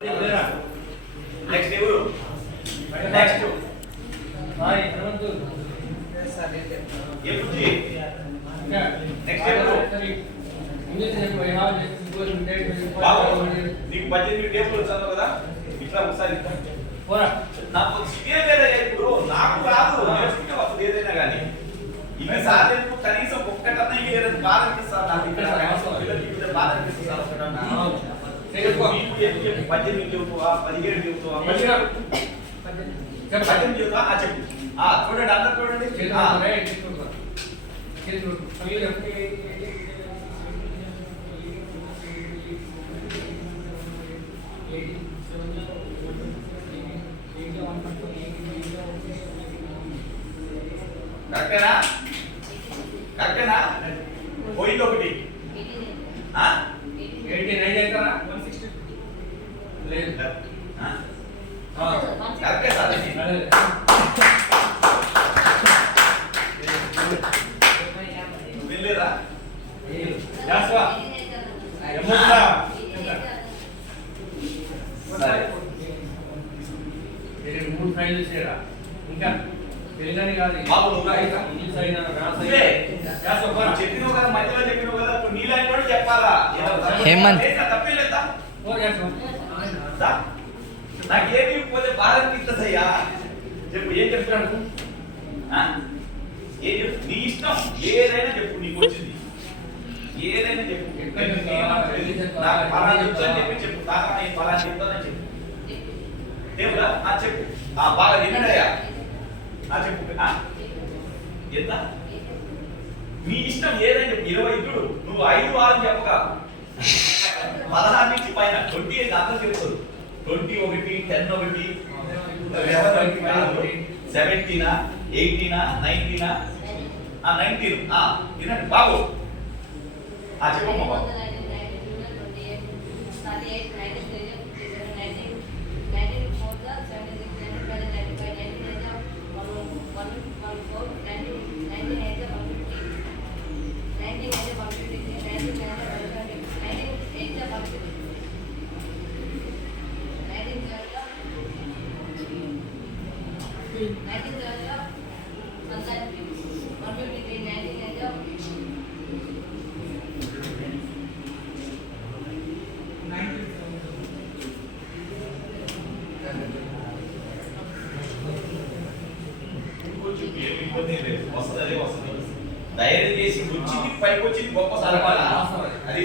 next ఎవరు next hi Hanumanthu ఏ బుజ్జి next ఎవరు నీకు బడ్జెట్ టేబుల్ వచ్చాను కదా ఇట్లా ఒకసారి పోరా నాకు సివియర్ లేదా ఇప్పుడు నాకు రాదు నేర్చుకుంటే వస్తుంది ఏదైనా కానీ ఇవి సాధనకు కనీసం ఒక్కటన్నా ఏదైనా బాధ అనిపిస్తారు నాకు ఇక్కడ పిల్లలకి బాధ అనిపిస్తారు ఒక్కటన్నా పద్దెనిమిది చెబుతావా 17 చెబుతావా 18 చెబుతా చెప్పు చూడండి అందరు చూడండి కరెక్టేనా కరెక్టేనా పోయింది ఒకటి 89 అవుతారా 160 లేదు కరెక్టే సార్ వెళ్ళేరా యాస్వా ఎమ్మా సరే నేను 3 ఫైల్ చేరా ఇంకా తెలుగని కాదు బాబు నువ్వు ఇంగ్లీష్ అయినా మ్యాథ్స్ అయినా యాస్వా పరా చెప్పినో కదా మధ్యలో చెప్పినో కదా ఇప్పుడు నీ లైన్ కూడా చెప్పాలా హేమంత్ తప్పేలేదా ఓ యాస్వా నాకు ఏమీ పోతే బాధ అనిపిస్తుందయ్యా చెప్పు ఏం చెప్తున్నాడు ఏం చెప్పు నీ ఇష్టం ఏదైనా చెప్పు నీకు వచ్చింది ఏదైనా చెప్పు నాకు పలానా చెప్తాను చెప్పి చెప్పు నాకు నేను పలానా చెప్తానని చెప్పు దేవుడా చెప్పు బాగా విన్నాడయ్యా చెప్పు ఎంత నీ ఇష్టం ఏదైనా చెప్పు 20 ఇద్దుడు నువ్వు 5 6 చెప్పక 16 నుంచి పైన 20 దాకా చెప్తాడు 21 10 1 11 17 18 19 19 వినండి బాబు చెప్పమ్మా బాబు వస్తుంది ధైర్యం చేసి వచ్చింది పైకి వచ్చింది గొప్ప సరఫరా అది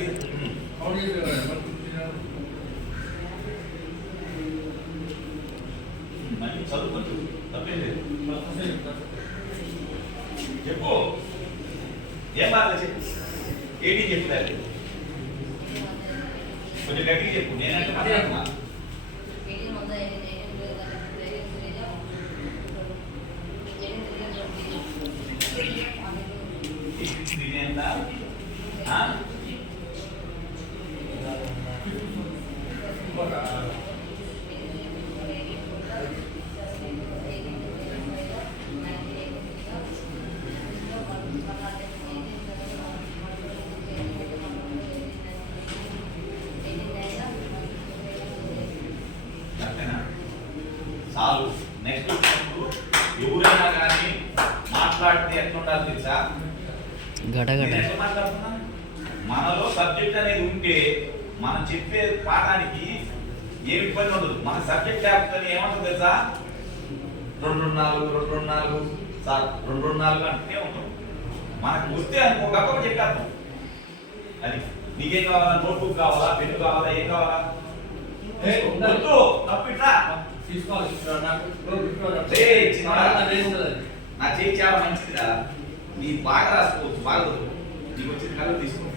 మళ్ళీ చదువుకోవచ్చు తప్పేది చెప్పు ఏం బాగా చెప్పు ఏంటి చెప్తారు కొంచెం గట్టిగా చెప్పు నేనంటే మాట్లాడుతున్నా చాలు నెక్స్ట్ ఎవరైనా కానీ మాట్లాడితే ఎట్లుండాలి తెలుసా ఎట్లా మాట్లాడుతున్నా మనలో సబ్జెక్ట్ అనేది ఉంటే మనం చెప్పే పాఠానికి ఏమి ఇబ్బంది ఉండదు మన సబ్జెక్ట్ లేకపోతే ఏమంటుంది తెలుసా 2 సార్ 2 అంటే ఉంటాం మనకు వస్తే అనుకో గొప్ప చెప్పేస్తాం అది నీకేం కావాలా నోట్బుక్ కావాలా పెన్ను కావాలా ఏం కావాలా తప్పిట్రా తీసుకోవాలి నా చేయి చాలా మంచిదిరా నీ బాగా రాసుకోవచ్చు బాగా నీకు వచ్చిన కళ్ళు తీసుకో